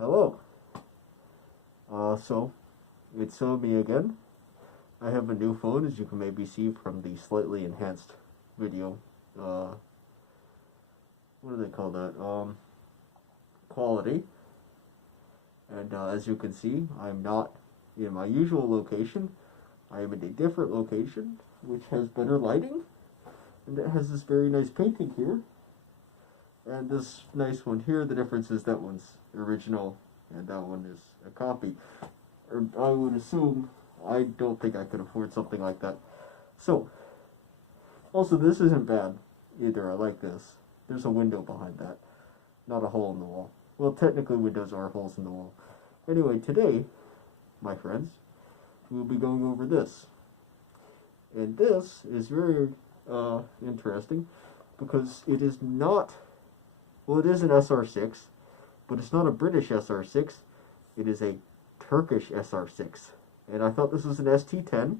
Hello. So it's me again. I have a new phone, as you can maybe see from the slightly enhanced video. What do they call that? Quality. And as you can see, I'm not in my usual location. I am in a different location, which has better lighting, and it has this very nice painting here. And this nice one here, the difference is that one's original and that one is a copy. Or I would assume, I don't think I could afford something like that. So, also this isn't bad either. I like this. There's a window behind that, not a hole in the wall. Well, technically windows are holes in the wall. Anyway, today, my friends, we'll be going over this. And this is very interesting because it is not, well, it is an SR6, but it's not a British SR6. It is a Turkish SR6. And I thought this was an ST10,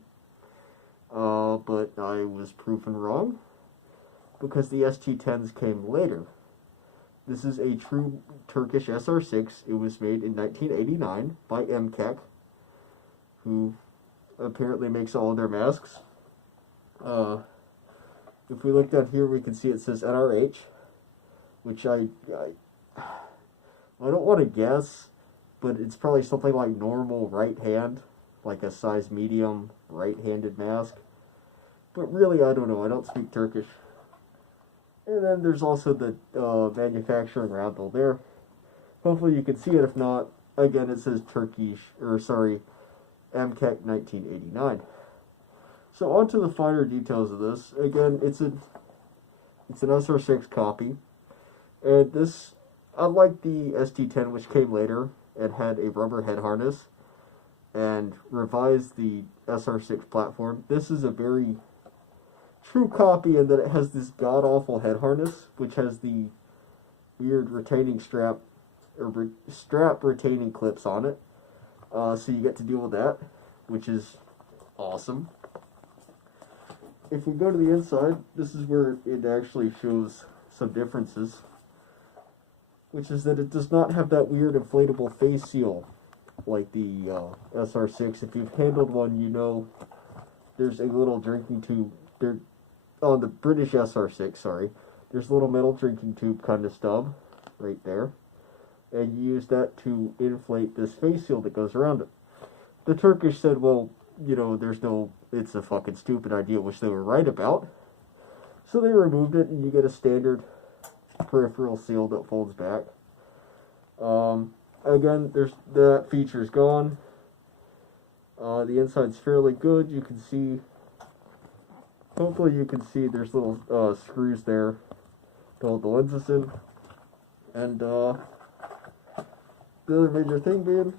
but I was proven wrong because the ST10s came later. This is a true Turkish SR6. It was made in 1989 by MKek, who apparently makes all their masks. If we look down here, we can see it says NRH, which I don't want to guess, but it's probably something like normal right hand, like a size medium right-handed mask. But really, I don't know. I don't speak Turkish. And then there's also the manufacturing roundel there. Hopefully you can see it. If not, again, it says MKek 1989. So on to the finer details of this. Again, it's an SR6 copy. And this, unlike the ST10, which came later and had a rubber head harness and revised the SR6 platform, this is a very true copy in that it has this god-awful head harness, which has the weird retaining strap, or strap retaining clips on it. So you get to deal with that, which is awesome. If we go to the inside, this is where it actually shows some differences, which is that it does not have that weird inflatable face seal like the SR6. If you've handled one, you know there's a little drinking tube there. Oh, the British SR6, sorry. There's a little metal drinking tube kind of stub right there. And you use that to inflate this face seal that goes around it. The Turkish said, well, you know, it's a fucking stupid idea, which they were right about. So they removed it, and you get a standard peripheral seal that folds back. Again, that feature's gone. The inside's fairly good. You can see, hopefully you can see there's little screws there to hold the lenses in. And the other major thing being,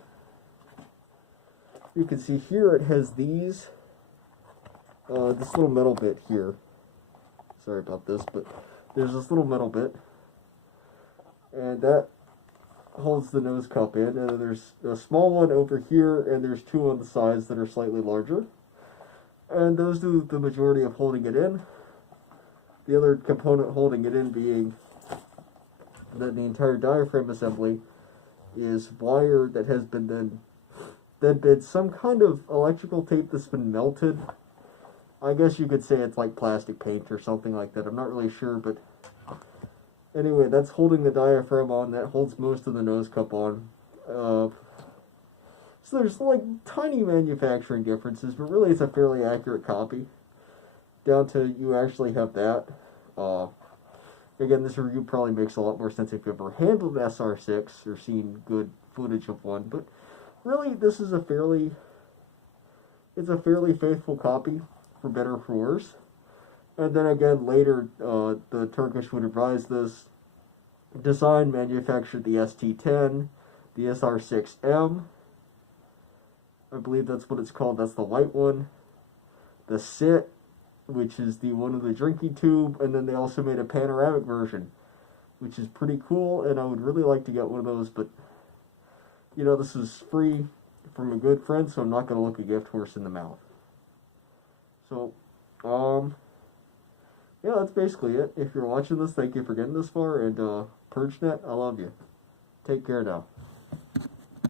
you can see here it has these, this little metal bit here. Sorry about this, but there's this little metal bit. And that holds the nose cup in. And there's a small one over here, and there's two on the sides that are slightly larger. And those do the majority of holding it in. The other component holding it in being that the entire diaphragm assembly is wire that has been then some kind of electrical tape that's been melted. I guess you could say it's like plastic paint or something like that. I'm not really sure, but anyway, that's holding the diaphragm on. That holds most of the nose cup on. So there's like tiny manufacturing differences, but really it's a fairly accurate copy. Down to you actually have that. Again, this review probably makes a lot more sense if you've ever handled an SR6 or seen good footage of one, but really this is a fairly faithful copy, for better or for worse. And then again, later, the Turkish would revise this, design, manufactured the ST10, the SR6M, I believe that's what it's called, that's the white one, the SIT, which is the one with the drinking tube, and then they also made a panoramic version, which is pretty cool, and I would really like to get one of those, but, you know, this is free from a good friend, so I'm not going to look a gift horse in the mouth. So, yeah, that's basically it. If you're watching this, thank you for getting this far, and PurgeNet, I love you. Take care now.